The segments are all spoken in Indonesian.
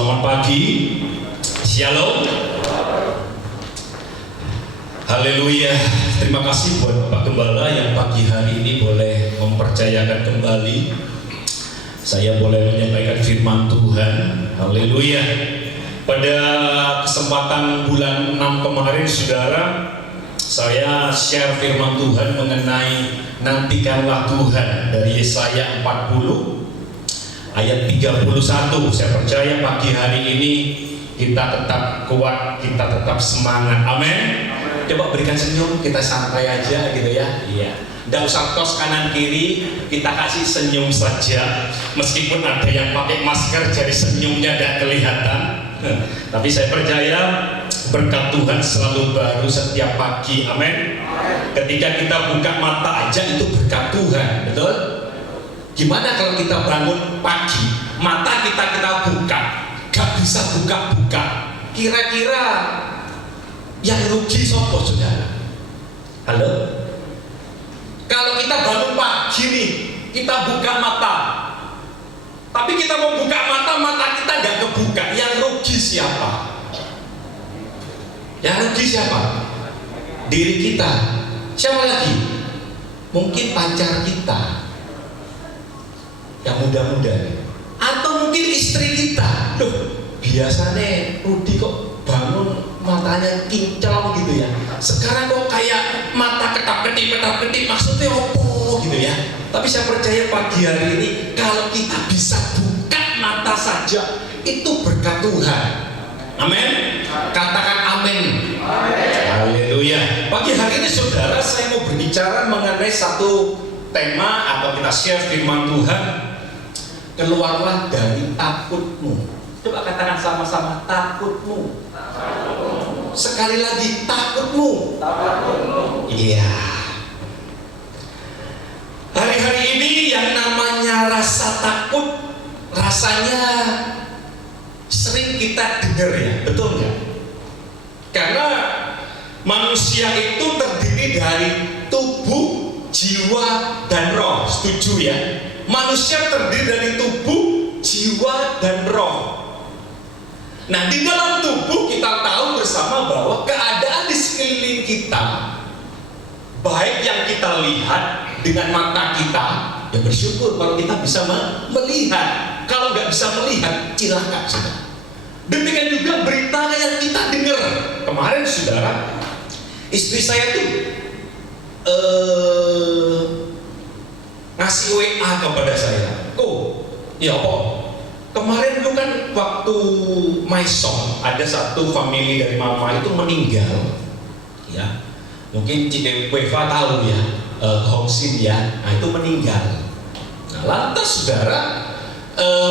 Selamat pagi, Shalom, Haleluya. Terima kasih buat Bapak Gembala yang pagi hari ini boleh mempercayakan kembali saya boleh menyampaikan firman Tuhan. Haleluya. Pada kesempatan bulan 6 kemarin, saudara, saya share firman Tuhan mengenai nantikanlah Tuhan dari Yesaya 40 ayat 31. Saya percaya pagi hari ini kita tetap kuat, kita tetap semangat. Amin. Coba berikan senyum, kita santai aja gitu ya. Iya. Tidak usah tos kanan kiri, kita kasih senyum saja. Meskipun ada yang pakai masker jadi senyumnya tidak kelihatan. Tapi saya percaya berkat Tuhan selalu baru setiap pagi. Amin. Ketika kita buka mata aja itu berkat Tuhan, betul? Gimana kalau kita bangun pagi, mata kita buka, gak bisa buka-buka? Kira-kira yang rugi siapa, saudara? Halo? Kalau kita bangun pagi nih, kita buka mata, tapi kita mau buka mata kita gak kebuka. Yang rugi siapa? Yang rugi siapa? Diri kita. Siapa lagi? Mungkin pacar kita yang muda-muda, atau mungkin istri kita. Loh, biasanya Rudi kok bangun matanya kinclong gitu ya, sekarang kok kayak mata ketap-ketip, maksudnya opo gitu ya. Tapi saya percaya pagi hari ini kalau kita bisa buka mata saja itu berkat Tuhan. Amin. Katakan amin. Haleluya. Pagi hari ini saudara, saya mau berbicara mengenai satu tema atau kita share firman Tuhan. Keluarlah dari takutmu. Coba katakan sama-sama, takutmu. Sekali lagi, takutmu. Iya. Hari-hari ini yang namanya rasa takut, rasanya sering kita dengar ya, betul nggak? Karena manusia itu terdiri dari tubuh, jiwa, dan roh. Setuju ya? Manusia terdiri dari tubuh, jiwa, dan roh. Nah, di dalam tubuh kita tahu bersama bahwa keadaan di sekeliling kita, baik yang kita lihat dengan mata kita, ya bersyukur kalau kita bisa melihat. Kalau nggak bisa melihat, cilaka saudara. Demikian juga berita yang kita dengar. Kemarin saudara, istri saya tuh ngasih WA kepada saya. Oh, ya apa? Kemarin itu kan waktu Maison ada satu family dari mama itu meninggal. Ya, mungkin Cideweva tahu ya, Hong Sin ya. Nah itu meninggal. Nah, lantas saudara,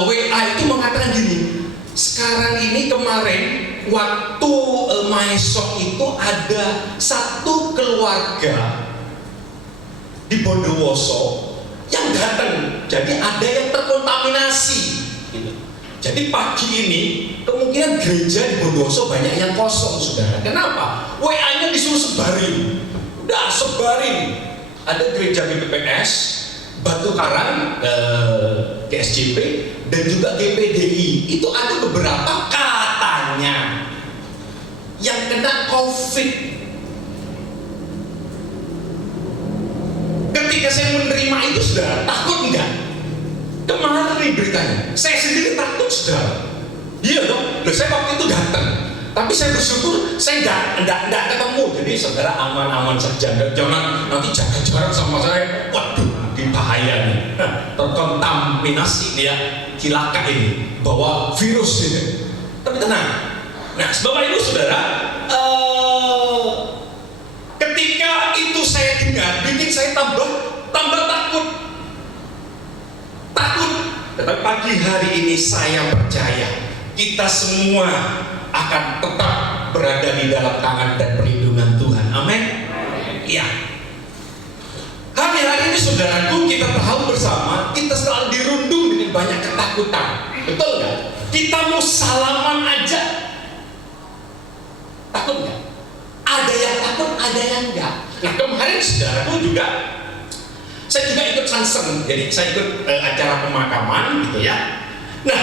WA itu mengatakan gini. Sekarang ini kemarin waktu Maison itu ada satu keluarga di Bondowoso yang datang, jadi ada yang terkontaminasi gitu. Jadi pagi ini kemungkinan gereja di Bondowoso banyak yang kosong saudara. Kenapa? WA-nya disuruh sebarin. Udah sebarin. Ada gereja BPPS, Batu Karang, GSJP, dan juga GPDI. Itu ada beberapa katanya yang kena COVID. Ketika saya menerima itu sudah takut enggak? Kemarin nih beritanya, saya sendiri takut sudah. Iya dong, loh, saya waktu itu datang, tapi saya bersyukur saya enggak ketemu. Jadi saudara aman-aman saja, jangan nanti jaga jarak sama saya. Waduh, di bahaya nih, terkontaminasi dia, cilaka ini, bawa virus ini. Tapi tenang. Nah, Bapak Ibu saudara, ketika itu saya dengar, bikin saya tambah takut. Tetapi pagi hari ini saya percaya kita semua akan tetap berada di dalam tangan dan perlindungan Tuhan. Amin. Iya. Hari-hari ini saudaraku, kita tahu bersama kita selalu dirundung dengan banyak ketakutan. Betul nggak? Kita mau salaman aja takut nggak? Ada yang takut, ada yang enggak. Nah kemarin saudaraku juga, saya juga ikut sansen, jadi saya ikut acara pemakaman gitu ya. Nah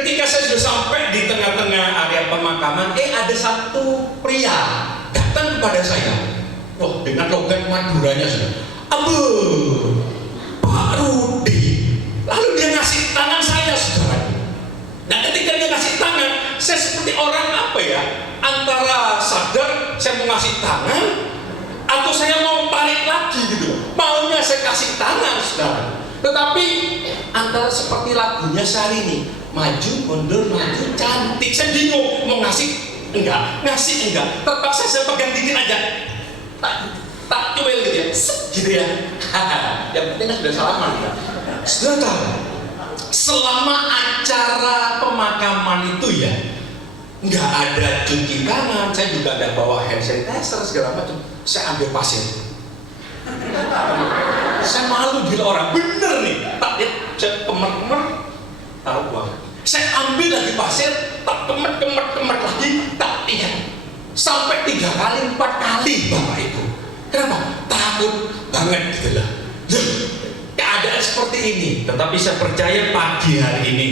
ketika saya sudah sampai di tengah-tengah area pemakaman, ada satu pria datang kepada saya. Wah, dengan logat Maduranya sudah. Abu, Pak Rudi. Lalu dia ngasih tangan saya, saudara. Nah, ketika dia ngasih tangan, saya seperti orang apa ya? Antara sadar saya mau ngasih tangan atau saya mau tarik lagi gitu. Maunya saya kasih tangan, saudara. Tetapi antara seperti lagunya Syahrini, maju mundur maju cantik. Saya bingung mau ngasih enggak. Terpaksa saya pegang dikit aja. Tak cuel gitu ya. Gitu ya. Yang penting kan sudah salaman ya. Sudah tahu. Selama acara pemakaman itu ya nggak ada cuci tangan, saya juga ada bawa hand sanitizer segala macam. Saya ambil pasir. Saya malu gila orang, bener nih. Tak lihat, saya kemer-kemer, taruh uang. Saya ambil lagi pasir, tak kemer lagi, tak lihat. Sampai 3 kali, 4 kali Bapak Ibu. Kenapa? Takut banget gitu lah. Keadaan seperti ini. Tetapi saya percaya pagi hari ini,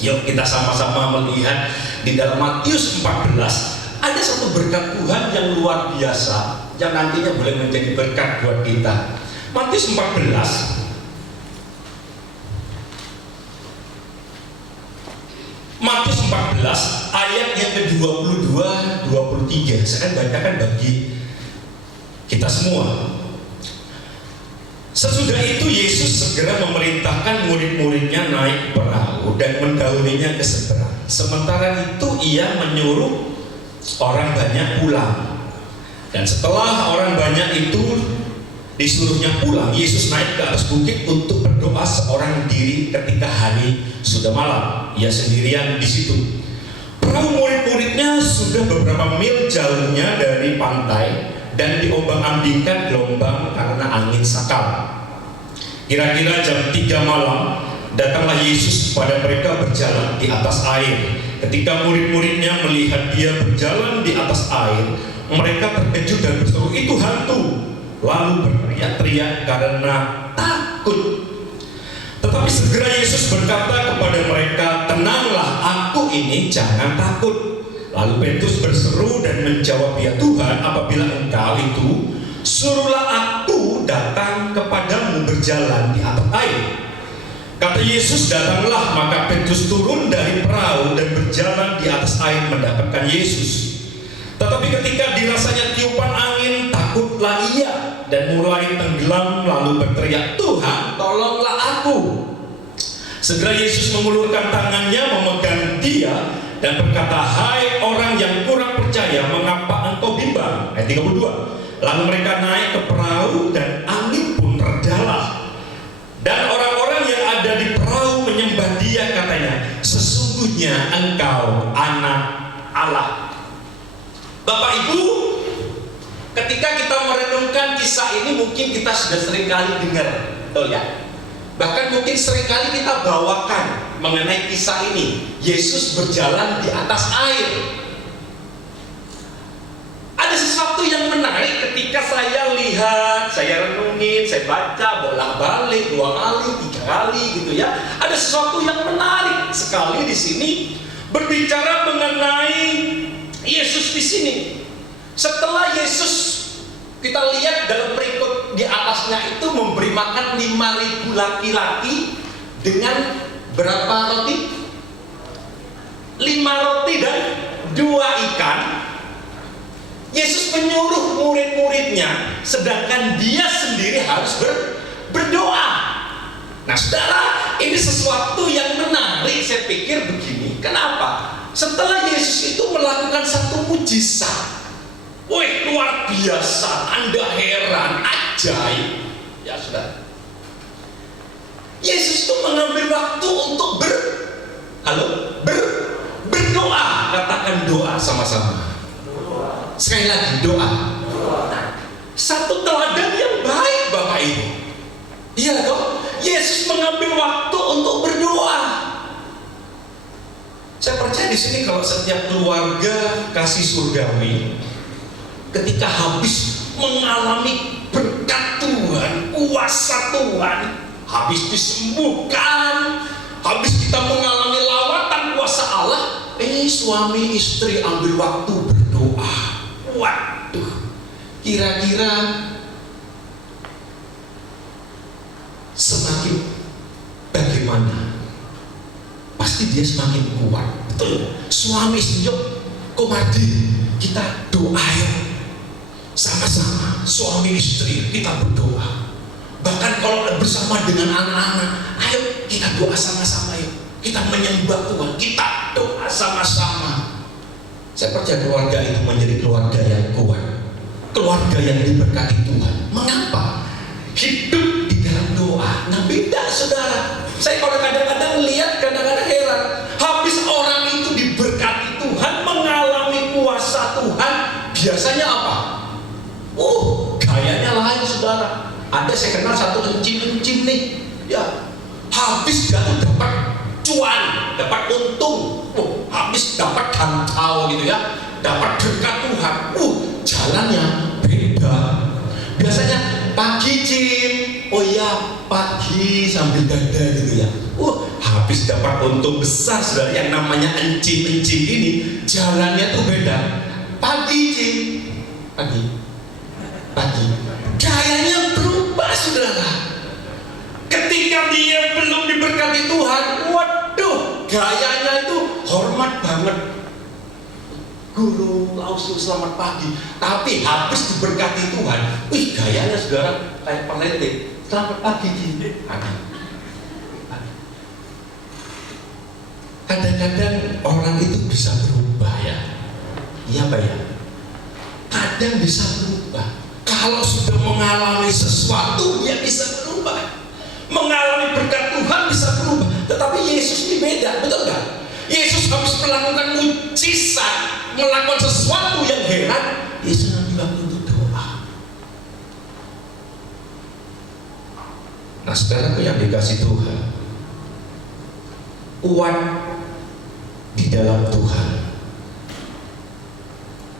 yuk kita sama-sama melihat di dalam Matius 14 ada satu berkat Tuhan yang luar biasa yang nantinya boleh menjadi berkat buat kita. Matius 14 ayat yang ke-22 23. Saya akan bacakan bagi kita semua. Sesudah itu Yesus segera memerintahkan murid-muridnya naik perahu dan mendahulunya ke seberang. Sementara itu ia menyuruh orang banyak pulang. Dan setelah orang banyak itu disuruhnya pulang, Yesus naik ke atas bukit untuk berdoa seorang diri ketika hari sudah malam. Ia sendirian di situ. Perahu murid-muridnya sudah beberapa mil jauhnya dari pantai dan diombang-ambingkan gelombang karena angin sakal. Kira-kira jam 3 malam datanglah Yesus kepada mereka berjalan di atas air. Ketika murid-muridnya melihat dia berjalan di atas air, mereka terkejut dan berseru, "Itu hantu!" Lalu berteriak-teriak karena takut. Tetapi segera Yesus berkata kepada mereka, "Tenanglah, aku ini, jangan takut." Lalu Petrus berseru dan menjawab, "Ya Tuhan, apabila Engkau itu, suruhlah aku datang kepadamu berjalan di atas air." Kata Yesus, "Datanglah." Maka Petrus turun dari perahu dan berjalan di atas air mendapatkan Yesus. Tetapi ketika dirasanya tiupan angin, takutlah ia dan mulai tenggelam lalu berteriak, "Tuhan, tolonglah aku." Segera Yesus mengulurkan tangannya memegang dia dan berkata, "Hai orang yang kurang percaya, mengapa engkau bimbang?" Ayat 32. Lalu mereka naik ke perahu dan angin pun redalah. Dan orang-orang yang ada di perahu menyembah dia, katanya, "Sesungguhnya engkau anak Allah." Bapak Ibu, ketika kita merenungkan kisah ini mungkin kita sudah sering kali dengar, betul ya? Bahkan mungkin sering kali kita bawakan mengenai kisah ini. Yesus berjalan di atas air. Ada sesuatu yang menarik ketika saya lihat, saya renungin, saya baca bolak-balik 2 kali, 3 kali gitu ya. Ada sesuatu yang menarik sekali di sini berbicara mengenai Yesus di sini. Setelah Yesus, kita lihat dalam berikut di atasnya itu memberi makan 5.000 laki-laki dengan berapa roti? 5 roti dan 2 ikan. Yesus menyuruh murid-muridnya, sedangkan dia sendiri harus berdoa. Nah saudara, ini sesuatu yang menarik. Saya pikir begini, kenapa? Setelah Yesus itu melakukan satu mujizat, wih, luar biasa, Anda heran, ajaib. Ya sudah. Yesus itu mengambil waktu untuk berdoa. Katakan doa sama-sama. Sekali lagi doa. Satu teladan yang baik Bapak Ibu. Iya toh? Yesus mengambil waktu untuk berdoa. Saya percaya di sini kalau setiap keluarga kasih surgawi, ketika habis mengalami berkat Tuhan, kuasa Tuhan, habis disembuhkan, habis kita mengalami lawatan ini suami istri ambil waktu berdoa. Waduh, kira-kira semakin bagaimana? Pasti dia semakin kuat. Betul. Suami istri, yuk Komardi, kita doa yuk. Sama-sama suami istri kita berdoa. Bahkan kalau bersama dengan anak-anak, ayo kita doa sama-sama yuk. Kita menyembah Tuhan, kita doa sama-sama. Saya percaya keluarga itu menjadi keluarga yang kuat, keluarga yang diberkati Tuhan. Mengapa? Hidup di dalam doa. Nah beda saudara. Saya kalau kadang-kadang lihat, kadang-kadang heran. Habis orang itu diberkati Tuhan, mengalami kuasa Tuhan, biasanya apa? Gayanya lain saudara. Ada saya kenal satu encim nih, ya habis dia tuh dapat cuan, dapat untung, habis dapat gantau gitu ya, dapat berkat Tuhan. Jalannya beda. Biasanya pagi Cim, oh ya pagi sambil dada gitu ya. Habis dapat untung besar saudara, yang namanya encim ini jalannya tuh beda. Pagi Cim, pagi gayanya berubah saudara. Ketika dia belum diberkati Tuhan, waduh, gayanya itu hormat banget. Guru, lausu, selamat pagi. Tapi habis diberkati Tuhan, gayanya saudara kayak pelete. Selamat pagi, kadang-kadang orang itu bisa berubah ya. Iya Pak ya. Kadang bisa berubah. Kalau sudah mengalami sesuatu, dia bisa berubah. Mengalami berkat Tuhan bisa berubah. Tetapi Yesus ini beda, betul nggak? Yesus habis melakukan mujizat, melakukan sesuatu yang heran, Yesus nanti waktu untuk doa. Nah saudaraku yang dikasih Tuhan, kuat di dalam Tuhan.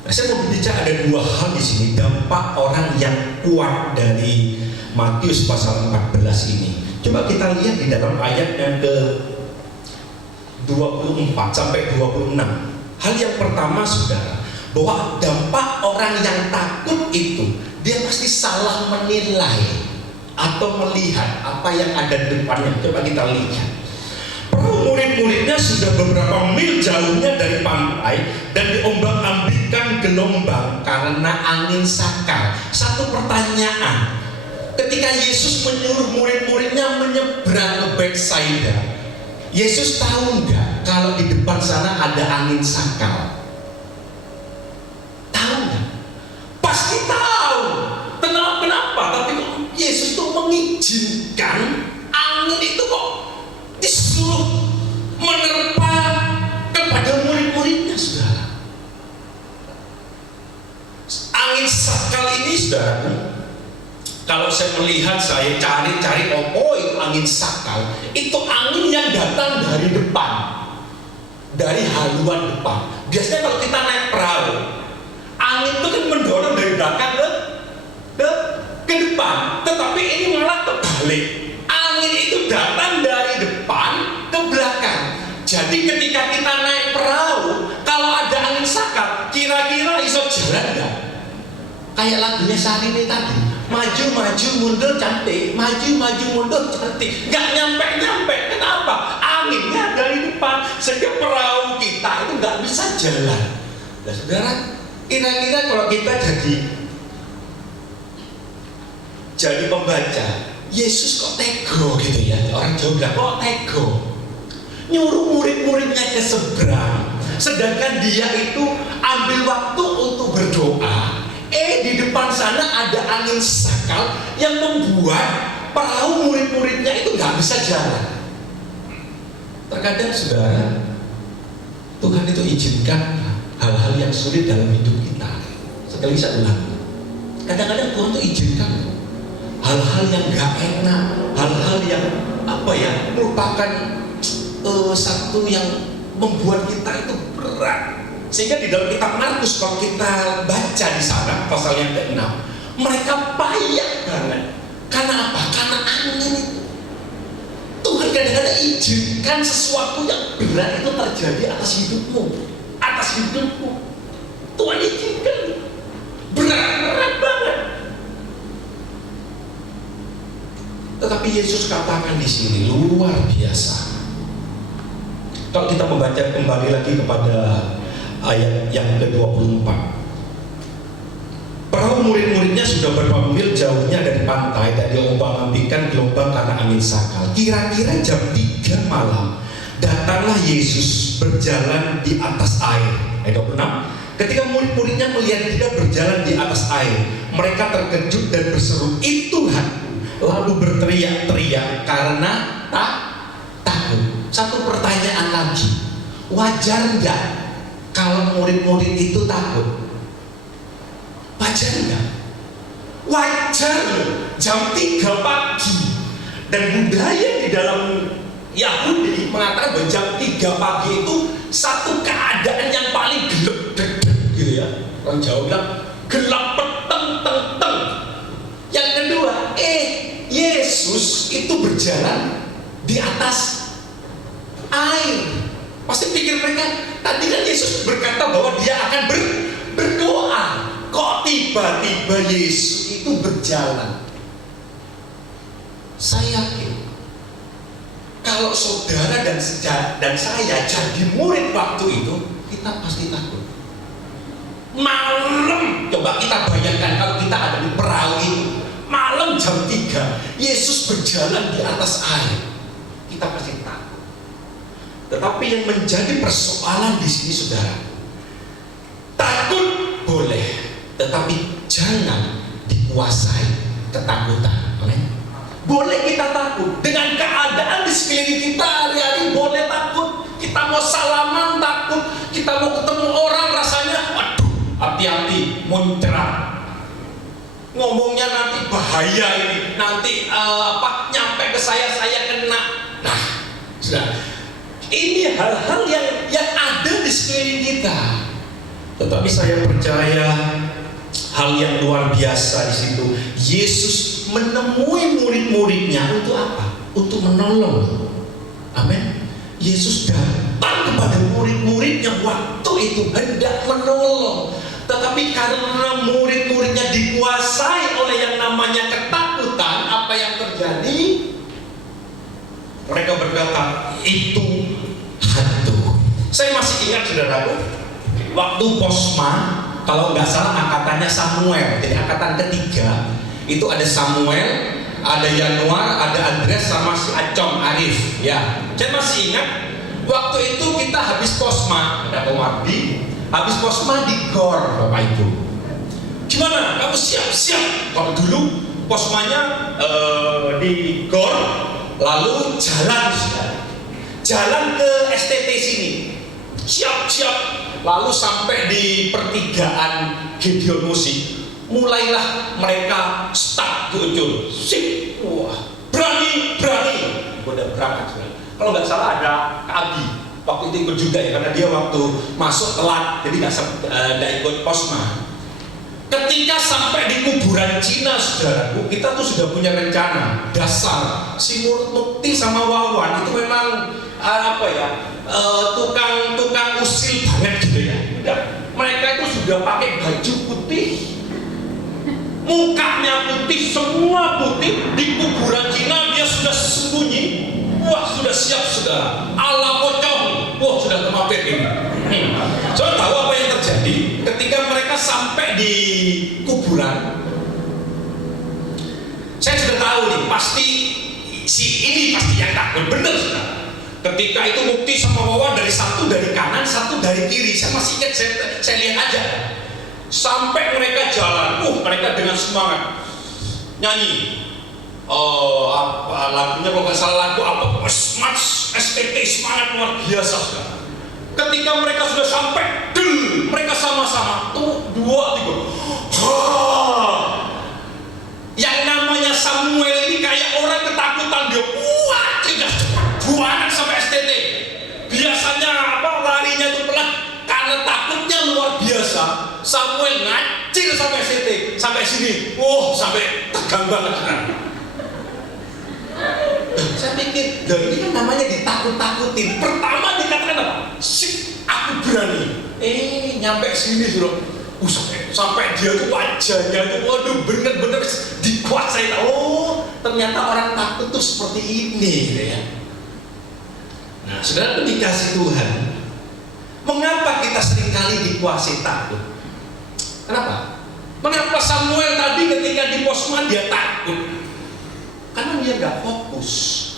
Nah, saya mau bicara ada dua hal di sini, dampak orang yang kuat dari Matius pasal 14 ini. Coba kita lihat di dalam ayat yang ke 24 sampai 26. Hal yang pertama saudara, bahwa dampak orang yang takut itu, dia pasti salah menilai atau melihat apa yang ada di depannya. Coba kita lihat. Perahu murid-muridnya sudah beberapa mil jauhnya dari pantai dan diombang-ambingkan gelombang karena angin sakal. Satu pertanyaan, ketika Yesus menyuruh murid-muridnya menyeberang ke Betsaida, Yesus tahu nggak kalau di depan sana ada angin sakal? Tahu nggak? Pasti tahu. Kenapa? Tapi Yesus tuh mengizinkan angin itu kok disuruh menerpa kepada murid-muridnya saudara. Angin sakal ini saudara, kalau saya melihat, saya cari-cari itu angin sakal. Itu angin yang datang dari depan, dari haluan depan. Biasanya kalau kita naik perahu, angin itu kan mendorong dari belakang ke depan. Tetapi ini malah kebalik. Angin itu datang dari depan ke belakang. Jadi ketika kita naik perahu, kalau ada angin sakal, kira-kira iso jalan nggak? Kayak lagunya Syahrini tadi, maju mundur cantik, maju mundur cantik, nggak nyampe. Kenapa? Anginnya dari depan, sehingga perahu kita itu nggak bisa jalan. Nah saudara, kira-kira kalau kita jadi pembaca, Yesus kok tego gitu ya? Orang Jawa bilang kok tego, nyuruh murid-muridnya ke seberang, sedangkan dia itu ambil waktu untuk berdoa. Di depan sana ada angin sakal yang membuat perahu murid-muridnya itu nggak bisa jalan. Terkadang saudara, Tuhan itu izinkan hal-hal yang sulit dalam hidup kita. Sekali saya ulang, kadang-kadang Tuhan itu izinkan hal-hal yang nggak enak, hal-hal yang merupakan satu yang membuat kita itu berat. Sehingga di dalam kitab Markus kalau kita baca di sana pasal yang ke-6, mereka payah banget. Karena apa? Karena angin itu. Tuhan kadang-kadang mengizinkan sesuatu yang berat itu terjadi atas hidupmu. Tuhan izinkan. Berat banget. Tetapi Yesus katakan di sini luar biasa. Kalau kita membaca kembali lagi kepada ayat yang ke-24, perahu murid-muridnya sudah berapa mil jauhnya dari pantai dan diombang-ambingkan gelombang karena angin sakal. Kira-kira jam 3 malam datanglah Yesus berjalan di atas air. Ayat 26. Ketika murid-muridnya melihat dia berjalan di atas air, mereka terkejut dan berseru, "Itu Tuhan!" Lalu berteriak-teriak karena takut. Satu pertanyaan lagi, wajar nggak kalau murid-murid itu takut? Wajar nggak? Wajar loh, jam 3 pagi. Dan budaya di dalam Yahudi mengatakan bahwa jam 3 pagi itu satu keadaan yang paling gelap gitu ya. Orang Jawa bilang gelap peteng. Yang kedua, Yesus itu berjalan di atas air. Pasti pikir mereka, tadi kan Yesus berkata bahwa dia akan berdoa. Kok tiba-tiba Yesus itu berjalan? Saya yakin kalau saudara dan saya jadi murid waktu itu, kita pasti takut. Malam, coba kita bayangkan kalau kita ada di perahu itu, malam jam 3, Yesus berjalan di atas air, kita pasti takut. Tetapi yang menjadi persoalan di sini, saudara, takut boleh, tetapi jangan dikuasai ketakutan. Amin. Boleh kita takut dengan keadaan di sekeliling kita hari-hari, boleh takut. Kita mau salaman takut, kita mau ketemu orang rasanya, waduh, hati-hati, muncrat. Ngomongnya nanti bahaya ini, nanti nyampe ke saya kena. Nah, sudah. Ini hal-hal yang ada di sekeliling kita. Tetapi saya percaya hal yang luar biasa di situ. Yesus menemui murid-muridnya untuk apa? Untuk menolong. Amin. Yesus datang kepada murid-muridnya waktu itu hendak menolong. Tetapi karena murid-muridnya dikuasai oleh yang namanya ketakutan, apa yang terjadi? Mereka berkata, itu hantu. Saya masih ingat, saudaraku, waktu Posma, kalau nggak salah angkatannya Samuel, jadi angkatan ketiga, itu ada Samuel, ada Yanuar, ada Andreas, sama si Acong Arif. Ya, saya masih ingat waktu itu kita habis Posma, ada Komardi, habis Posma di Gor, Bapak Ibu. Gimana? Kamu siap-siap? Kalau dulu Posmanya di Gor, lalu jalan ke STT sini, siap-siap, lalu sampai di pertigaan Gideon Musik, mulailah mereka start tujuh, sip, wah, berani, udah berangkat. Kalau nggak salah ada Kak Abi, waktu itu ikut juga ya, karena dia waktu masuk telat, jadi nggak ikut Posma. Ketika sampai di kuburan Cina, saudaraku, kita tuh sudah punya rencana dasar. Si Mukti sama Wawan itu memang tukang usil banget gitu ya. Mereka itu sudah pakai baju putih, mukanya putih, semua putih. Di kuburan Cina dia sudah sembunyi. Wah, sudah siap saudara, ala pocong. Wah, sudah kemapet ini. Soalnya tahu apa yang terjadi ketika mereka sampai di kuburan. Saya sudah tahu nih, pasti si ini pasti yang takut, bener saudara. Ketika itu Mukti sama Wawan satu dari kanan, satu dari kiri. Saya masih ingat, saya lihat aja. Sampai mereka jalan, mereka dengan semangat nyanyi. Lagunya kalau nggak salah lagu apa? STT, semangat luar biasa. Ketika mereka sudah sampai, mereka sama-sama dua, tiga. Yang namanya Samuel ini kayak orang ketakutan, dia tidak cepat banget sampai STT. Biasanya larinya itu pelan, karena takutnya luar biasa. Samuel ngacir sampai STT, sampai sini, sampai tegang banget. Saya pikir, loh ini kan namanya ditakut-takutin. Pertama dikatakan apa? Sip, aku berani. Nyampe sini suruh. Sampai dia tuh wajahnya tuh, waduh, bener-bener dikuasai. Oh, ternyata orang takut tuh seperti ini, gitu ya. Nah, saudara dikasih Tuhan, mengapa kita seringkali dikuasai takut? Kenapa? Mengapa Samuel tadi ketika di posman dia takut? Karena dia nggak fokus,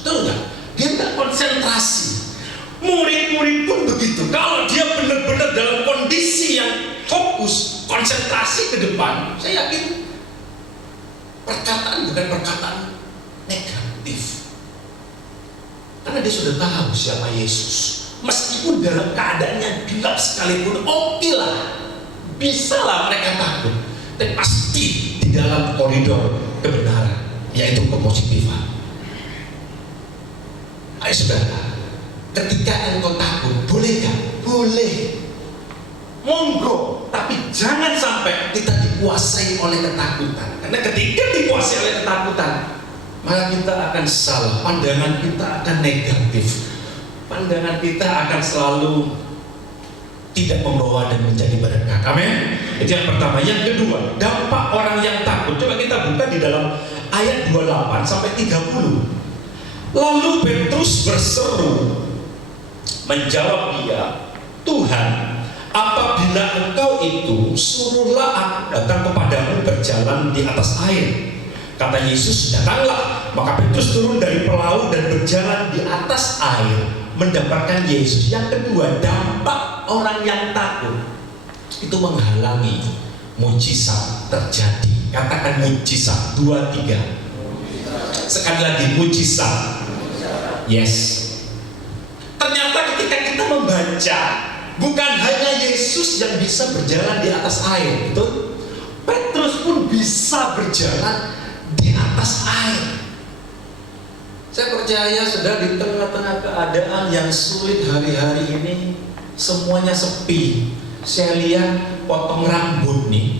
betul nggak? Dia nggak konsentrasi. Murid-murid pun begitu. Kalau dia benar-benar dalam kondisi yang fokus, konsentrasi ke depan, saya yakin perkataan bukan perkataan negatif. Karena dia sudah tahu siapa Yesus. Meskipun dalam keadaannya gelap sekalipun, oke lah, bisa lah mereka takut. Dan pasti di dalam koridor kebenaran, yaitu kepositifan. Ayo saudara, ketika engkau takut, boleh gak? Boleh, monggo. Tapi jangan sampai kita dikuasai oleh ketakutan. Karena ketika dikuasai oleh ketakutan, maka kita akan salah, pandangan kita akan negatif, pandangan kita akan selalu tidak membawa dan menjadi berkah. Amin. Itu yang pertama. Yang kedua, dampak orang yang takut. Coba kita buka di dalam ayat 28 sampai 30. Lalu Petrus berseru, menjawab dia, Tuhan, apabila engkau itu, suruhlah aku datang kepadamu berjalan di atas air. Kata Yesus, datanglah. Maka Petrus turun dari perahu dan berjalan di atas air, mendapatkan Yesus. Yang kedua, dampak orang yang takut itu menghalangi mujizat terjadi. Katakan mujizat. 2, 3. Sekali lagi, mujizat. Yes. Ternyata ketika kita membaca, bukan hanya Yesus yang bisa berjalan di atas air, betul? Petrus pun bisa berjalan di atas air. Saya percaya sudah di tengah-tengah keadaan yang sulit hari-hari ini, semuanya sepi. Saya lihat potong rambut nih,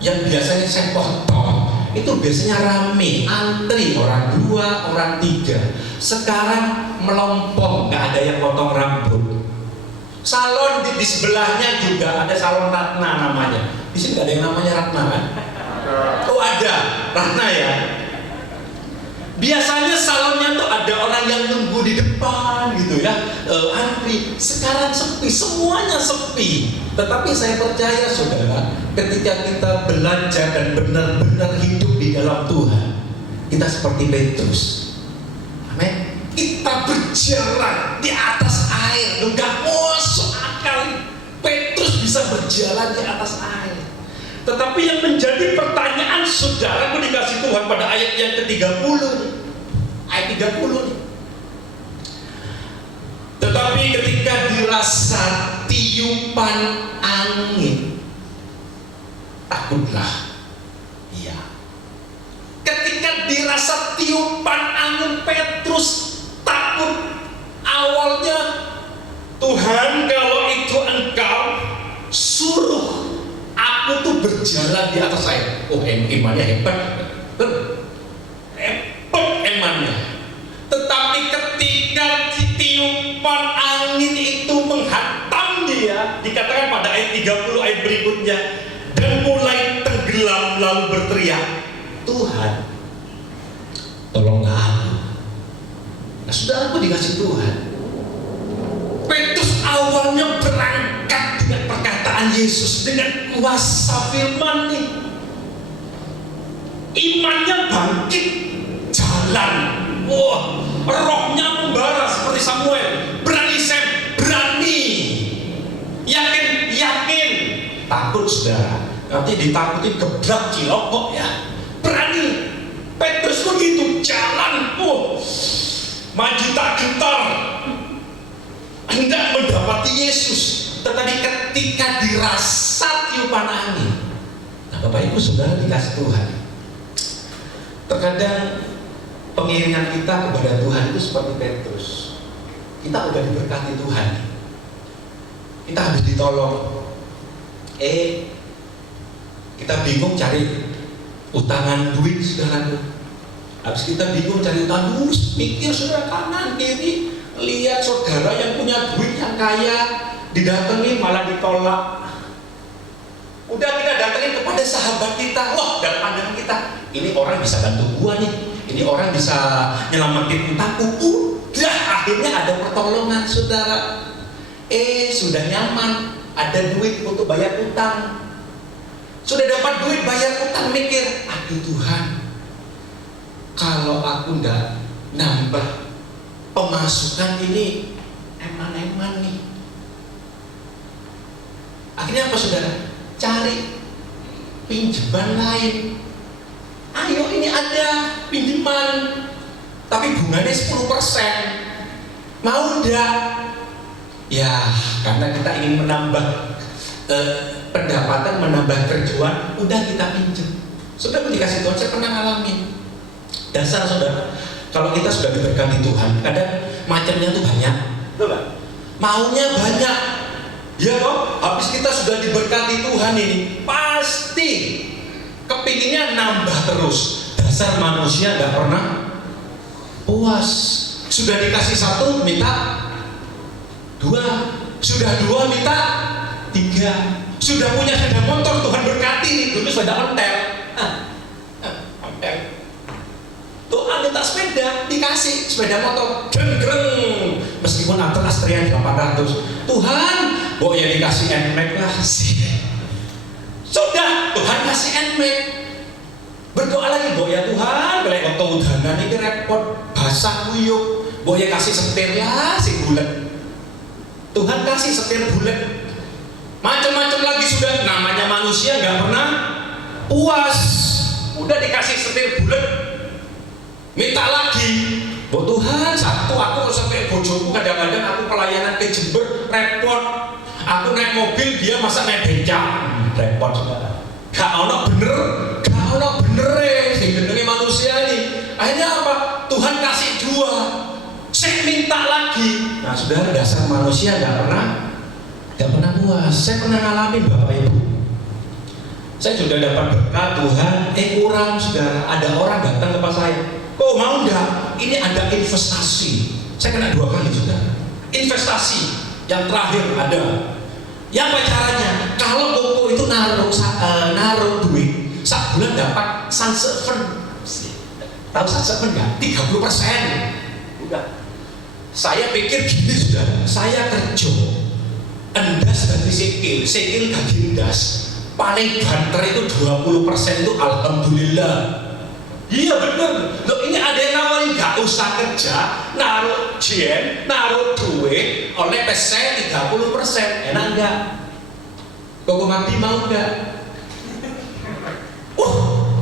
yang biasanya saya potong, itu biasanya rame, antri orang 2, orang 3. Sekarang melompong, nggak ada yang potong rambut. Salon di sebelahnya juga ada salon Ratna namanya. Di sini nggak ada yang namanya Ratna kan? Oh ada, Ratna ya. Biasanya salonnya tuh ada orang yang nunggu di depan gitu ya, antri. Sekarang sepi, semuanya sepi. Tetapi saya percaya saudara, ketika kita belajar dan benar-benar hidup di dalam Tuhan, kita seperti Petrus. Amin. Kita berjalan di atas air. Enggak masuk akal Petrus bisa berjalan di atas air. Tetapi yang menjadi pertanyaan saudara, aku dikasih Tuhan pada ayat yang ke-30, ayat 30. Tetapi ketika dirasa tiupan angin, takutlah. Iya. Ketika dirasa tiupan angin, Petrus takut. Awalnya, Tuhan, kalau itu engkau, suruh aku tuh berjalan di atas air. Oh, imannya hebat. Hebat imannya. Tetapi ketika tiupan angin itu menghantam dia, dikatakan pada ayat 30 ayat berikutnya, dan mulai tenggelam lalu berteriak, Tuhan, tolonglah aku. Nah, saudara, aku dikasih Tuhan. Petrus awalnya berangkat dengan perkataan Yesus, dengan kuasa firman nih. Imannya bangkit, jalan. Wah, rohnya membara seperti Samuel. Berani Sam, berani. Yakin, yakin. Takut saudara, nanti ditakutin gebrak cilokok ya. Berani. Petrus begitu, jalan. Maju tak gentar, hendak mendapati Yesus. Tetapi ketika dirasa tiupan angin, nah Bapak Ibu saudara dikasih Tuhan, terkadang pengiringan kita kepada Tuhan itu seperti Petrus. Kita udah diberkati Tuhan, kita habis ditolong, kita bingung cari utangan duit saudaraku. Habis kita bingung cari utang, mikir saudara kanan kiri, lihat saudara yang punya duit yang kaya didatengin malah ditolak. Udah kita datengin kepada sahabat kita, wah dalam pandangan kita ini orang bisa bantu gua nih, ini orang bisa nyelamatin utangku. Udah akhirnya ada pertolongan saudara. Sudah nyaman, ada duit untuk bayar utang. Sudah dapat duit bayar utang, mikir, aduh Tuhan, kalau aku ndak nambah pemasukan ini eman-eman nih. Akhirnya apa saudara? Cari pinjaman lain. Ayo ini ada pinjaman, tapi bunganya 10%. Mau ndak? Ya, karena kita ingin menambah pendapatan, menambah kerjaan, udah kita pinjam. Sudah dikasih Tuhan, saya pernah ngalamin. Dasar saudara, kalau kita sudah diberkati Tuhan, kadang macamnya tuh banyak, betul gak? Maunya banyak, ya toh. Habis kita sudah diberkati Tuhan ini, pasti kepinginnya nambah terus. Dasar manusia gak pernah puas. Sudah dikasih 1, minta 2, sudah 2 minta 3, sudah punya sepeda motor Tuhan berkati nih, dulu sepeda ontel, ontel. Tuhan minta sepeda, dikasih sepeda motor, jeng-jeng. Meskipun Astrea 800, Tuhan, ya dikasih NMAX lah sih. Sudah, Tuhan kasih NMAX. Berdoa lagi, ya Tuhan, kalau oto udanan ini repot, basah kuyuk, ya kasih setir lah si bulat. Tuhan kasih setir bulat, macam-macam lagi sudah. Namanya manusia nggak pernah puas. Udah dikasih setir bulat, minta lagi. Tuhan, satu aku sampai bojoku kadang-kadang aku pelayanan ke Jember repot. Aku naik mobil, dia masa naik becak, repot saudara. Gak ono bener sing jenenge manusia ini. Akhirnya apa? Tuhan kasih 2. Saya minta lagi. Nah saudara, dasar manusia gak pernah puas. Saya pernah ngalamin Bapak Ibu. Saya sudah dapat berkat Tuhan, kurang saudara. Ada orang datang ke saya, kok mau enggak? Ini ada investasi. Saya kena 2 kali saudara. Investasi yang terakhir ada. Yang apa caranya? Kalau koko itu naruh duit, sebulan dapat sanseven. Tahu sanseven nggak? 30%. Udah. Saya pikir gini saudara, saya kerja endas ganti sikil ganti endas, paling banter itu 20% itu alhamdulillah. Iya bener. Loh ini ada yang nawarin gak usah kerja, naruh jen, naruh duit, oleh saya 30%. Enak enggak? Koko mati mau enggak?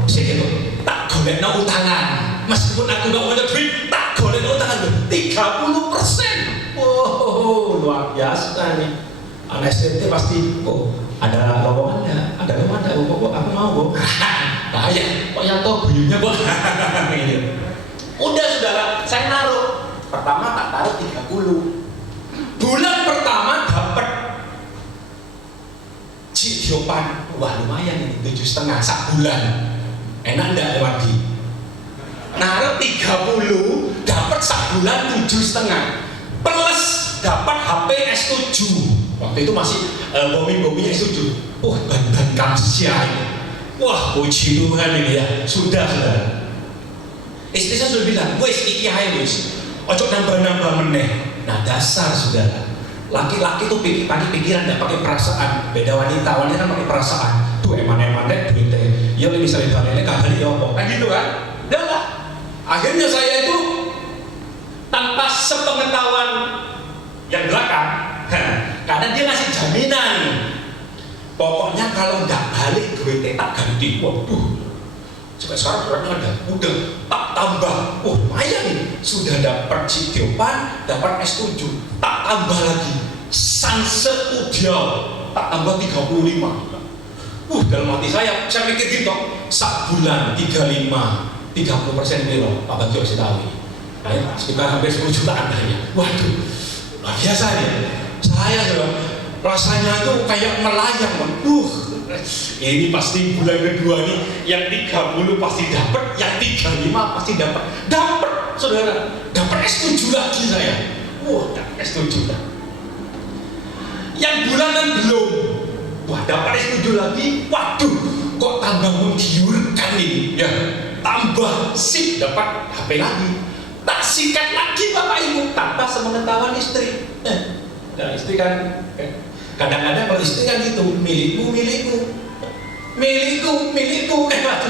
Sikil tak golekno utangan. Meskipun aku gak punya duit, tak golekno utangan 30%. Luar biasa nih. Anak STT pasti, ada lowongan enggak? Ada lowongan enggak? Aku mau, bahaya. Kok yang tau buyunya kok? Udah saudara, saya naruh. Pertama tak taruh 30. Bulan pertama dapat Ciopan. Wah lumayan ini, 7,5 sak bulan. Enak enggak lewati? Naruh 30, dapat sak bulan 7,5. Plus dapat HP S7. Waktu itu masih bomi-bominya S7. Ban Kamsia ini. Wah, puji Tuhan ini ya. Sudah. Istri saya sudah bilang, wes iki ae wes. Ojo nambah-nambah meneh. Nah, dasar saudara. Laki-laki tuh pakai pikiran, enggak pakai perasaan. Beda wanita kan pakai perasaan. Tuh eman-eman deh duitnya. Ya misalnya balene kabali ya apa. Kan gitu kan? Udah lah. Akhirnya saya itu tanpa sepengetahuan yang belakang, karena dia ngasih jaminan. Pokoknya kalau nggak balik duitnya tak ganti. Waduh, sampai sekarang orangnya ada. Udah tak tambah. Lumayan nih. Sudah dapat Ciopan, dapat S7, tak tambah lagi. Sunset Udial, tak tambah 35. Dalam hati saya mikir gitu. Sak bulan 35, 30% bilo. Pak Bagio kasih tahu. Sekitar hampir 10 jutaan hanya. Waduh, luar biasa nih. Saya juga rasanya itu kayak melayang. Ini pasti bulan kedua nih, yang 30 pasti dapat, yang 35 pasti dapat. Dapat, saudara. Dapat S7 lagi saya. Wah, dapat S7 lah. Yang bulanan belum. Wah, dapat S7 lagi. Waduh, kok tambah menggiurkan ini. Ya, tambah sip dapat HP lagi. Tak sikat lagi Bapak Ibu tanpa sepengetahuan istri. Nah, istri kan kadang-kadang kalau istri kan gitu, milikku,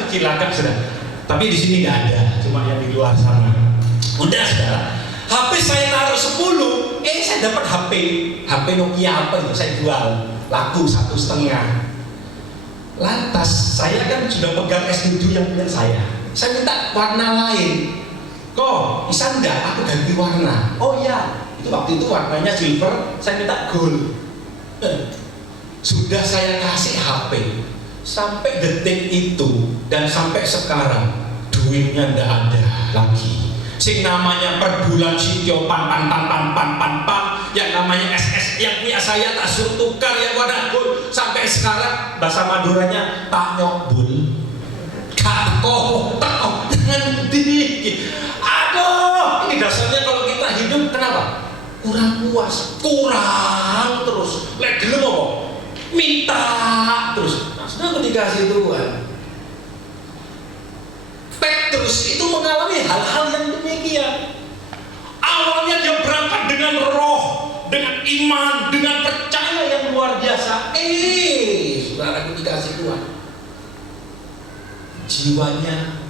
cilaka sudah. Tapi di sini nggak ada, cuma yang di luar sana. Udah saudara, HP saya taruh 10, saya dapat HP Nokia apa itu saya jual, laku 1,5. Lantas saya kan sudah pegang S7 yang punya saya minta warna lain. Kok bisa enggak aku ganti warna? Oh ya, itu waktu itu warnanya silver, saya minta gold. Sudah saya kasih HP sampai detik itu dan sampai sekarang duitnya ndak ada lagi. Sing namanya per bulan sitio pan, yang namanya SS yang punya saya tak suruh tukar yang warna gold sampai sekarang bahasa Maduranya tak nyobul. Kako, jangan dikit. Aduh, ini dasarnya kalau kita hidup kenapa? Kurang puas, kurang terus. Lek gelem apa? Minta terus. Nah, sudah dikasih Tuhan. Petrus itu mengalami hal-hal yang demikian. Awalnya dia berangkat dengan roh, dengan iman, dengan percaya yang luar biasa. Saudara dikasih Tuhan. Jiwanya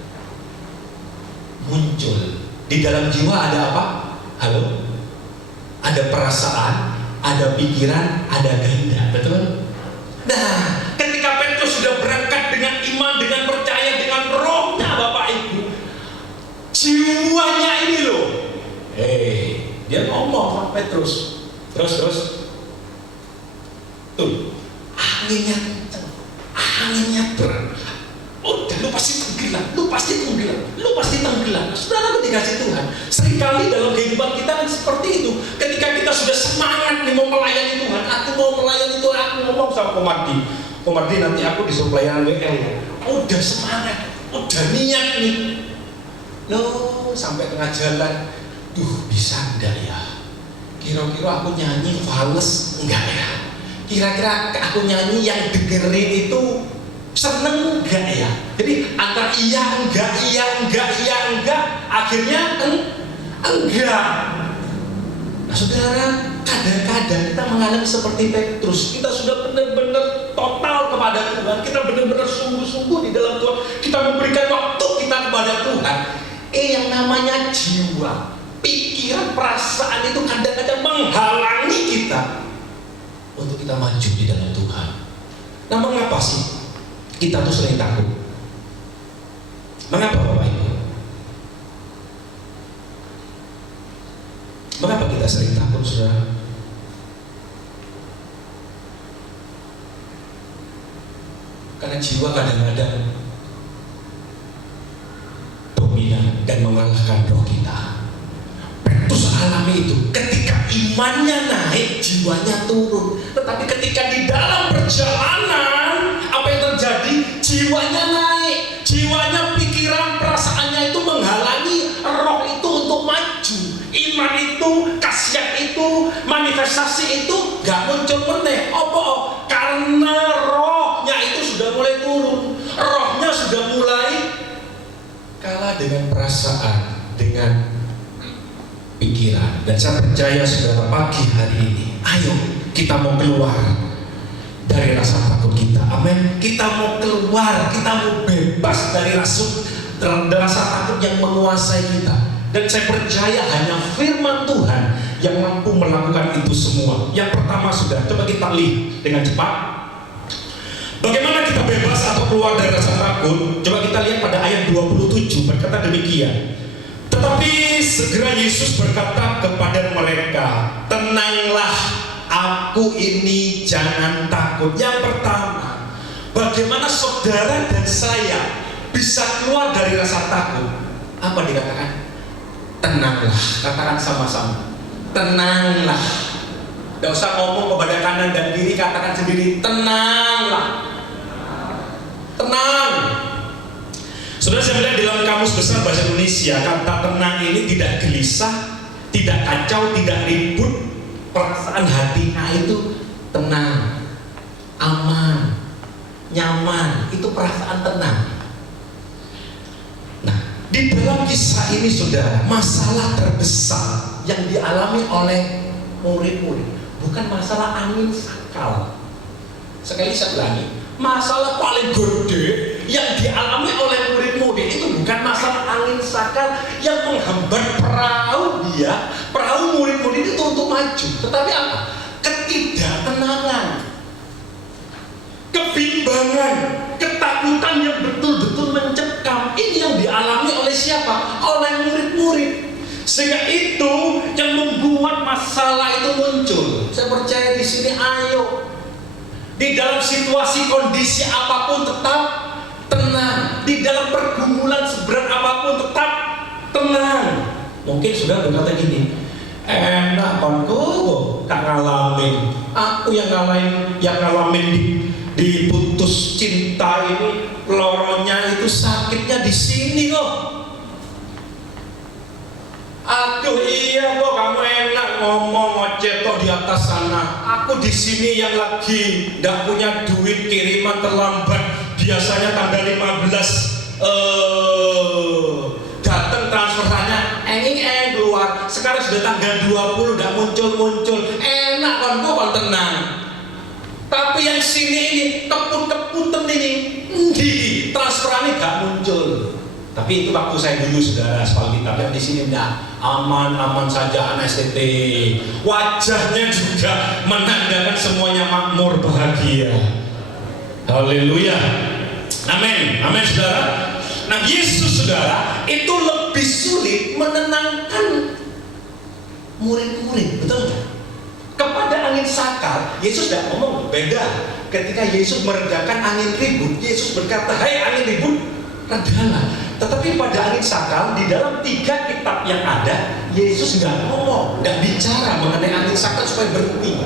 muncul. Di dalam jiwa ada apa? Halo? Ada perasaan, ada pikiran, ada kehendak, betul? Nah, ketika Petrus sudah berangkat dengan iman, dengan percaya, dengan rohnya Bapak Ibu, jiwanya ini loh. Dia ngomong sama Petrus. Terus. Tuh, anginnya berat. Udah, lu pasti tenggelam. Saudara dikasih Tuhan. Seringkali dalam kehidupan kita kan seperti itu. Ketika kita sudah semangat nih mau melayani Tuhan, aku ngomong sama Komardi nanti aku disuruh pelayanan WL ya. Udah semangat, udah niat nih. Sampai tengah jalan, bisa enggak ya? Kira-kira aku nyanyi fals enggak ya? Kira-kira aku nyanyi yang dengerin itu seneng enggak ya? Jadi antara iya enggak, akhirnya enggak. Nah saudara, kadang-kadang kita mengalami seperti Petrus. Kita sudah benar-benar total kepada Tuhan. Kita benar-benar sungguh-sungguh di dalam Tuhan. Kita memberikan waktu kita kepada Tuhan. Yang namanya jiwa, pikiran, perasaan itu kadang-kadang menghalangi kita untuk kita maju di dalam Tuhan. Nah, mengapa sih kita tuh sering takut? Mengapa Bapak Ibu? Mengapa kita sering takut, saudara? Karena jiwa kadang-kadang dominan dan mengalahkan roh kita. Petrus alami itu. Ketika imannya naik, jiwanya turun. Tetapi ketika di dalam perjalanan, apa yang terjadi? Jiwanya naik, jiwanya, pikiran, perasaannya itu menghalangi roh itu untuk maju. Iman itu, khasiat itu, manifestasi itu gak muncul meneh. Karena rohnya itu sudah mulai turun. Rohnya sudah mulai kalah dengan perasaan, dengan pikiran. Dan saya percaya saudara pagi hari ini, ayo kita mau keluar dari rasa takut kita. Amin. Kita mau keluar, kita mau bebas dari rasa takut yang menguasai kita. Dan saya percaya hanya firman Tuhan yang mampu melakukan itu semua. Yang pertama sudah, coba kita lihat dengan cepat. Bagaimana kita bebas atau keluar dari rasa takut? Coba kita lihat pada ayat 27 berkata demikian. Tetapi segera Yesus berkata kepada mereka, tenanglah, aku ini, jangan takut. Yang pertama, bagaimana saudara dan saya bisa keluar dari rasa takut? Apa dikatakan? Tenanglah, katakan sama-sama. Tenanglah. Tidak usah ngomong kepada kanan dan kiri, katakan sendiri, tenanglah. tenang. Saudara, saya melihat di dalam Kamus Besar Bahasa Indonesia, kata tenang ini tidak gelisah, tidak kacau, tidak ribut. Perasaan hatinya itu tenang, aman, nyaman. Itu perasaan tenang. Nah, di dalam kisah ini saudara, masalah terbesar yang dialami oleh murid-murid bukan masalah angin sakal. Sekali saya ulangi, masalah paling gede yang dialami oleh murid-murid itu bukan masalah angin sakal yang menghambat perahu murid-murid itu untuk maju, tetapi apa? Ketidaktenangan, kebimbangan, ketakutan yang betul-betul mencekam. Ini yang dialami oleh siapa? Oleh murid-murid. Sehingga itu yang membuat masalah itu muncul. Saya percaya di sini, ayo di dalam situasi kondisi apapun tetap tenang. Di dalam pergumulan seberat apapun tetap tenang. Mungkin sudah berkata gini, enak konku gak ngalamin. Aku yang ngalamin di putus cinta ini, loronya itu sakitnya di sini kok. Aduh iya kok kamu enak ngomong ngoceh kok di atas sana. Aku di sini yang lagi nggak punya duit, kiriman terlambat. Biasanya tanggal 15 datang transferannya, keluar. Sekarang sudah tanggal 20 udah muncul. Enak kan kok kan tenang. Tapi yang sini ini keput-keputan ini, di transferannya nggak muncul. Tapi itu waktu saya dulu saudara aspal kita, dan di sini enggak, aman saja anak STT. Wajahnya juga menandakan semuanya makmur, bahagia. Haleluya. Amin saudara. Nah, Yesus saudara itu lebih sulit menenangkan murid-murid, betul nggak? Kepada angin sakal, Yesus tidak ngomong beda. Ketika Yesus meredakan angin ribut, Yesus berkata, "Hai angin ribut, redalah." Tetapi pada angin sakal, di dalam 3 kitab yang ada, Yesus nggak ngomong, nggak bicara mengenai angin sakal supaya berhenti.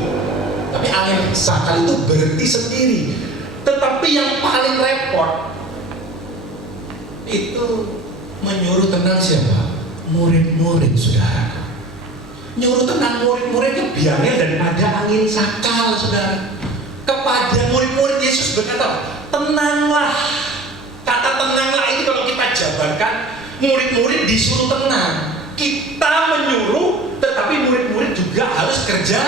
Tapi angin sakal itu berhenti sendiri. Tetapi yang paling repot itu menyuruh tenang siapa? Murid-murid saudara. Nyuruh tenang murid-murid lebih angin daripada angin sakal saudara. Kepada murid-murid Yesus berkata, tenanglah. Kata tenanglah ini kalau kita jabarkan, murid-murid disuruh tenang. Kita menyuruh, tetapi murid-murid juga harus kerja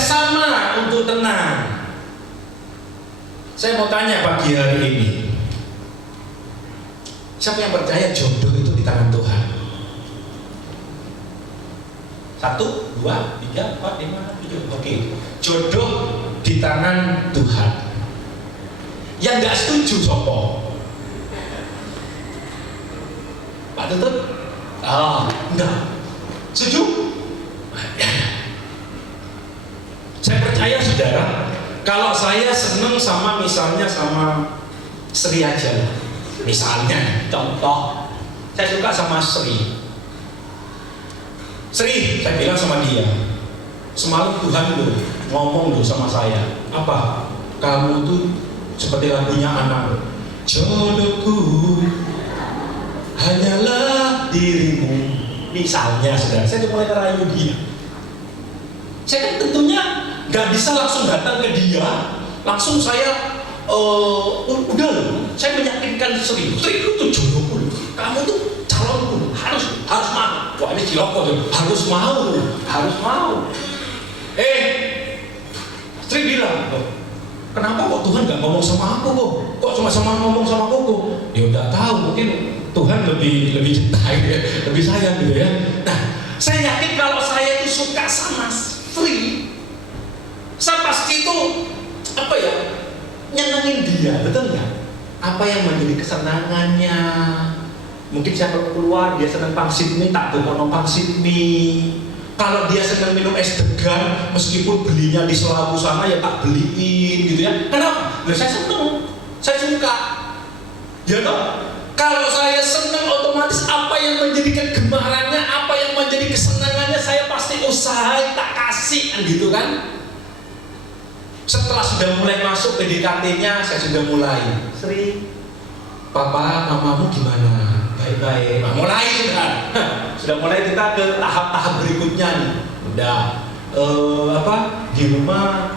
sama untuk tenang. Saya mau tanya pagi hari ini, siapa yang percaya jodoh itu di tangan Tuhan? 1, 2, 3, 4, 5, 7. Oke, jodoh di tangan Tuhan. Yang nggak setuju sopo? Pak Tutut? Enggak. Setuju? Saya percaya saudara, kalau saya seneng sama misalnya sama Sri aja, misalnya contoh, saya suka sama Sri, saya bilang sama dia, semalam Tuhan loh ngomong loh sama saya, apa? Kamu tuh seperti lagunya anak, jodohku hanyalah dirimu. Misalnya saudara, saya mulai ngerayu dia. Saya kan tentunya nggak bisa langsung datang ke dia, langsung saya udah loh, saya meyakinkan Sri itu tuh jodohku, kamu tuh calonku, harus mau. Wah ini ciloko tuh, harus mau. Sri bilang, kenapa kok Tuhan nggak ngomong sama aku kok? Kok cuma ngomong sama aku kok? Ya udah tahu, mungkin Tuhan lebih cinta gitu ya, lebih sayang gitu ya. Nah, saya yakin kalau saya itu suka sama Sri, saya pasti itu nyenengin dia, betul nggak? Apa yang menjadi kesenangannya? Mungkin saya keluar, dia senang pangsit mie, tak tuh pangsit mie. Kalau dia sedang minum es degan, meskipun belinya di Selawu sana ya tak beliin gitu ya. Kenapa? Saya seneng, saya suka. Ya toh? Kalau saya seneng, otomatis apa yang menjadi kegemarannya, apa yang menjadi kesenangannya, saya pasti usahain, tak kasih kan gitu kan. Setelah sudah mulai masuk PDKT-nya, saya sudah mulai, Sri, papa, mamamu gimana? Baik-baik. Nah, mulai sudah mulai kita ke tahap-tahap berikutnya nih. Udah di rumah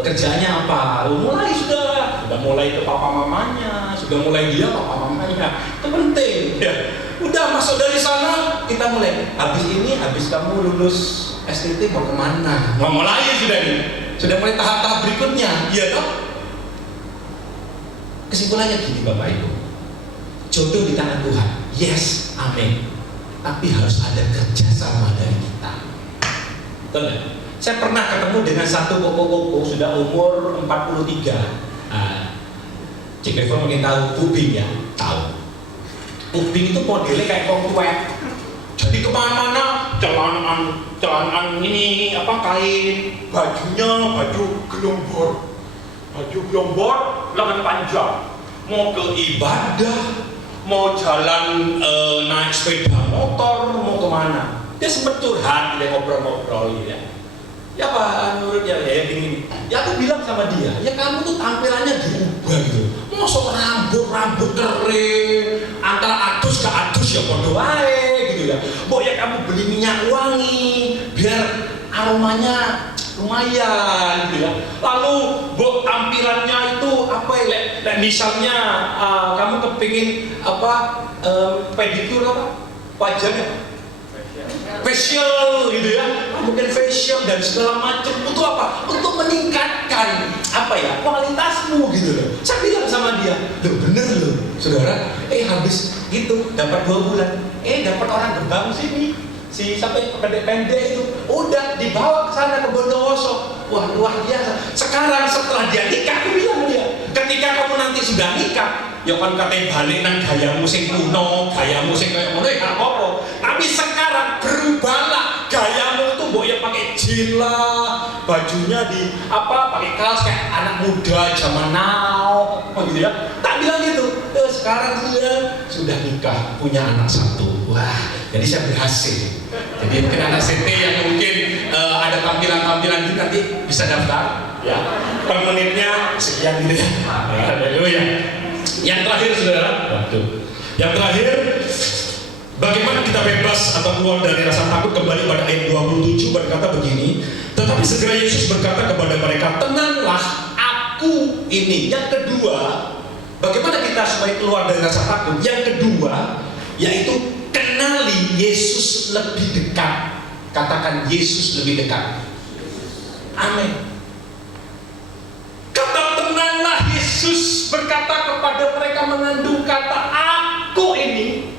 kerjanya apa? Mulai sudah mulai ke papa mamanya, sudah mulai dia papa mamanya. Itu penting. Ya. Udah masuk dari sana, kita mulai. Habis kamu lulus STT mau kemana? Mau mulai sudah nih. Sudah mulai tahap-tahap berikutnya. Iya toh? Kesimpulannya gini Bapak Ibu, jodoh di tangan Tuhan, yes, amin. Tapi harus ada kerjasama dari kita. Betul nggak? Saya pernah ketemu dengan satu koko-koko sudah umur 43. Cik Devo mungkin tahu Ubing ya, tahu. Ubing itu modelnya kayak kong tuwek. Jadi kemana-mana celanaan ini kain, bajunya baju gelombor, lengan panjang. Mau ke ibadah, mau jalan naik sepeda motor, mau kemana? Dia sempat curhat, dia ngobrol-ngobrol ya. Ya Pak, menurut ya gini. Ya aku bilang sama dia, ya kamu tuh tampilannya diubah gitu. Mosok rambut kering, antara adus ke adus ya podo wae gitu ya. Mbok ya kamu beli minyak wangi biar aromanya lumayan gitu ya. Lalu mbok tampilannya itu misalnya kamu kepingin pedikur wajahnya facial gitu ya, mungkin facial dan segala macam untuk apa? Untuk meningkatkan kualitasmu gitu loh. Saya bilang sama dia, loh bener loh saudara, habis gitu dapat 2 bulan, dapat orang Gebang sini, si sampai pendek-pendek itu udah dibawa ke sana ke Bondowoso. Wah luar biasa. Sekarang setelah dia nikah, aku bilang dia, ketika kamu nanti sudah nikah, ya kan katanya balik nang gayamu sing kuno, gayamu sing kayak ngono ya apa. Tapi sekarang berubahlah gayamu itu, mbok ya pakai jeans lah, bajunya pakai kaos kayak anak muda zaman now, gitu ya. Tak bilang gitu. Sekarang sudah nikah, punya anak 1. Wah, jadi saya berhasil. Jadi mungkin anak CT yang mungkin ada tampilan-tampilan gitu nanti bisa daftar ya. Per menitnya sekian gitu ya. Haleluya. Yang terakhir saudara, yang terakhir, bagaimana kita bebas atau keluar dari rasa takut? Kembali pada ayat 27 berkata begini, tetapi segera Yesus berkata kepada mereka, tenanglah, aku ini. Yang kedua, bagaimana kita supaya keluar dari rasa takut? Yang kedua, yaitu kenali Yesus lebih dekat. Katakan Yesus lebih dekat. Amin. Kata tenanglah, Yesus berkata kepada mereka mengandung kata aku ini.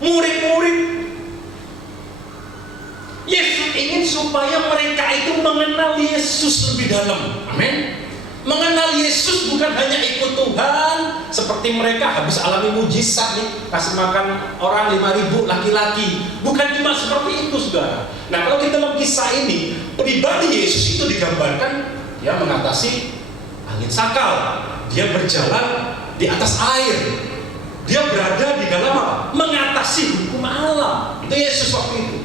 Murid-murid Yesus ingin supaya mereka itu mengenal Yesus lebih dalam. Amin. Mengenal Yesus bukan hanya ikut Tuhan seperti mereka habis alami mujizat nih, kasih makan orang 5.000 laki-laki. Bukan cuma seperti itu saudara. Nah kalau kita dalam kisah ini, pribadi Yesus itu digambarkan dia mengatasi angin sakal, dia berjalan di atas air, dia berada di dalam mengatasi hukum alam. Itu Yesus waktu itu.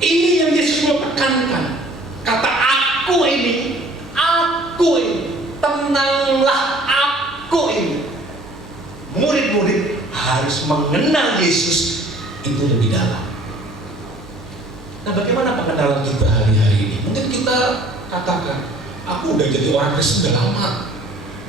Ini yang Yesus mau tekankan. Kata aku ini, tenanglah, aku ini. Murid-murid harus mengenal Yesus itu lebih dalam. Nah bagaimana pengenalan kita hari-hari ini? Mungkin kita katakan, aku udah jadi orang Kristen udah lama.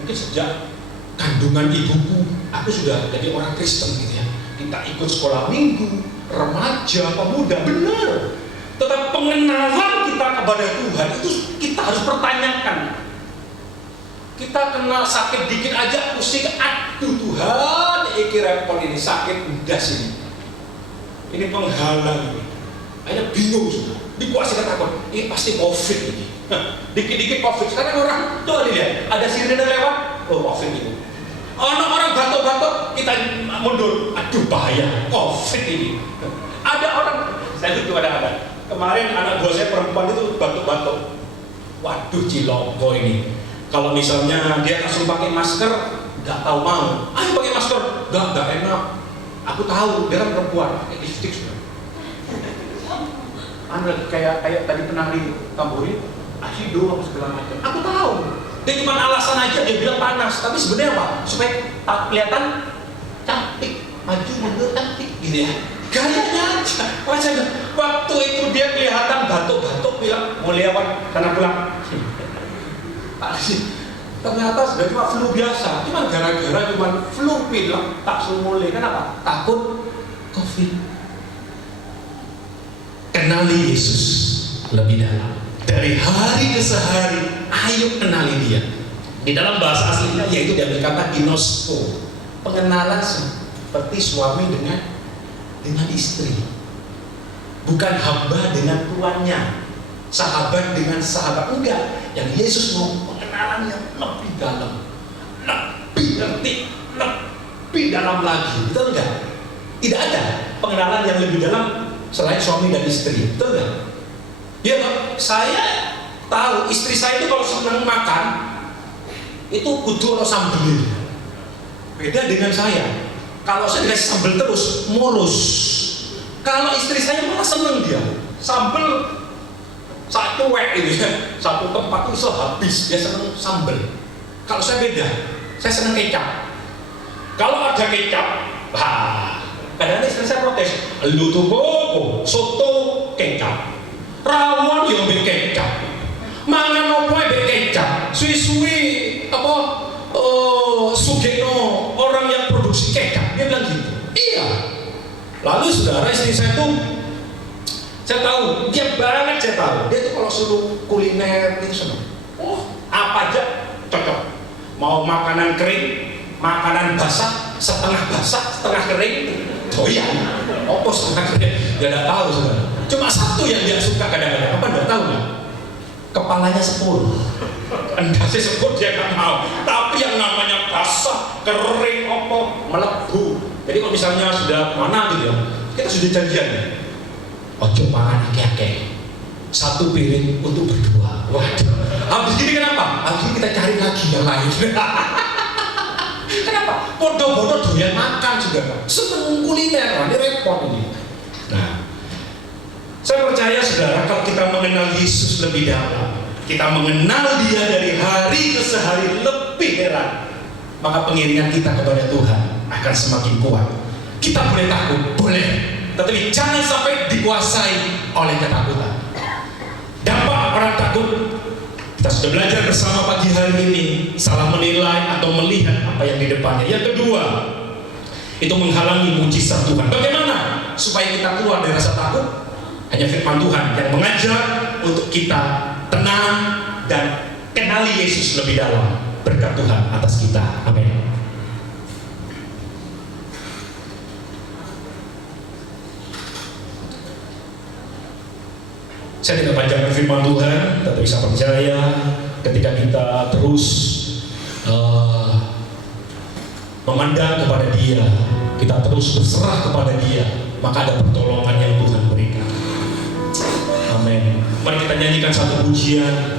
Mungkin sejak kandungan ibuku, aku sudah jadi orang Kristen gitu ya. Kita ikut sekolah minggu, remaja, pemuda, benar. Tetapi pengenalan kita kepada Tuhan itu kita harus pertanyakan. Kita kena sakit dikit aja pusing, aduh Tuhan, iki repot ini sakit udah sini. Ini penghalang ini. Akhirnya bingung sudah. Dikuasai takut, ini pasti COVID ini. Dikit-dikit COVID. Sekarang orang tuh lihat, ada sirene lewat, oh COVID itu. Orang batuk-batuk, kita mundur, aduh bahaya, COVID ini. Ada orang, saya itu ada. Kemarin anak buah saya perempuan itu batuk-batuk. Waduh ciloko ini. Kalau misalnya dia langsung pakai masker, nggak tahu mau. Ayo pakai masker, nggak enak. Aku tahu dia kan perempuan, pakai lipstick sudah. Anda kayak tadi penari tamburi, acido apa segala macam. Aku tahu. Dia cuma alasan aja, dia bilang panas. Tapi sebenarnya apa? Supaya kelihatan cantik, maju mundur cantik gitu ya. Gayanya aja. Waktu itu dia kelihatan batuk-batuk, bilang mau lewat karena pulang. Ternyata sudah cuma flu biasa. Cuma gara-gara cuma flu pilek tak mulai. Kenapa? Takut COVID. Kenali Yesus lebih dalam. Dari hari ke sehari, ayo kenali dia. Di dalam bahasa aslinya yaitu diambil kata ginosko, pengenalan seperti suami dengan istri, bukan hamba dengan tuannya, sahabat dengan sahabat, enggak. Yang Yesus mau pengenalan yang lebih dalam, lebih ngerti, lebih dalam lagi, betul enggak? Tidak ada pengenalan yang lebih dalam selain suami dan istri, betul enggak? Ya, saya tahu istri saya itu kalau senang makan itu kudu ono sambel. Beda dengan saya. Kalau saya dikasih sambel terus mulus. Kalau istri saya malah seneng dia. Sambel satu itu ya, satu tempat itu habis dia seneng sambel. Kalau saya beda, saya seneng kecap. Kalau ada kecap, kadang-kadang istri saya protes, lu tuh kok soto kecap. Rawon yang mbek kecap, mangan opo mbek kecap, suwi-suwi apa Sugeno orang yang produksi kecap, dia bilang gitu. Iya. Lalu saudara istri saya tuh, saya tahu dia banget, saya tahu dia tuh kalau suruh kuliner itu senang. Oh, apa aja cocok. Mau makanan kering, makanan basah, setengah kering, doyan. Opo setengah kering, dia tidak tahu saudara. Cuma satu yang dia suka kadang-kadang, apa enggak tahu nggak? Kepalanya 10. Endasnya 10 dia nggak mau. Tapi yang namanya basah, kering, opo, melebu. Jadi kalau misalnya sudah mana gitu ya, kita sudah janjian. Ojo mangan akeh-akeh. Satu piring untuk berdua. Waduh. Habis gini kenapa? Habis ini kita cari lagi yang lain. Kenapa? Podo-podo doyan makan juga. Seneng kuliner, ini repot ini. Nah, saya percaya saudara, kalau kita mengenal Yesus lebih dalam, kita mengenal dia dari hari ke sehari lebih heran, maka pengiringan kita kepada Tuhan akan semakin kuat. Kita boleh takut, boleh, tetapi jangan sampai dikuasai oleh ketakutan. Dampak orang takut, kita sudah belajar bersama pagi hari ini, salah menilai atau melihat apa yang di depannya. Yang kedua, itu menghalangi mujizat Tuhan. Bagaimana supaya kita keluar dari rasa takut? Hanya firman Tuhan yang mengajar untuk kita tenang dan kenali Yesus lebih dalam. Berkat Tuhan atas kita. Amin. Saya tidak panjangkan firman Tuhan, tapi bisa percaya ketika kita terus memandang kepada Dia, kita terus berserah kepada Dia, maka ada pertolongan yang Tuhan berikan. Amin. Mari kita nyanyikan satu pujian.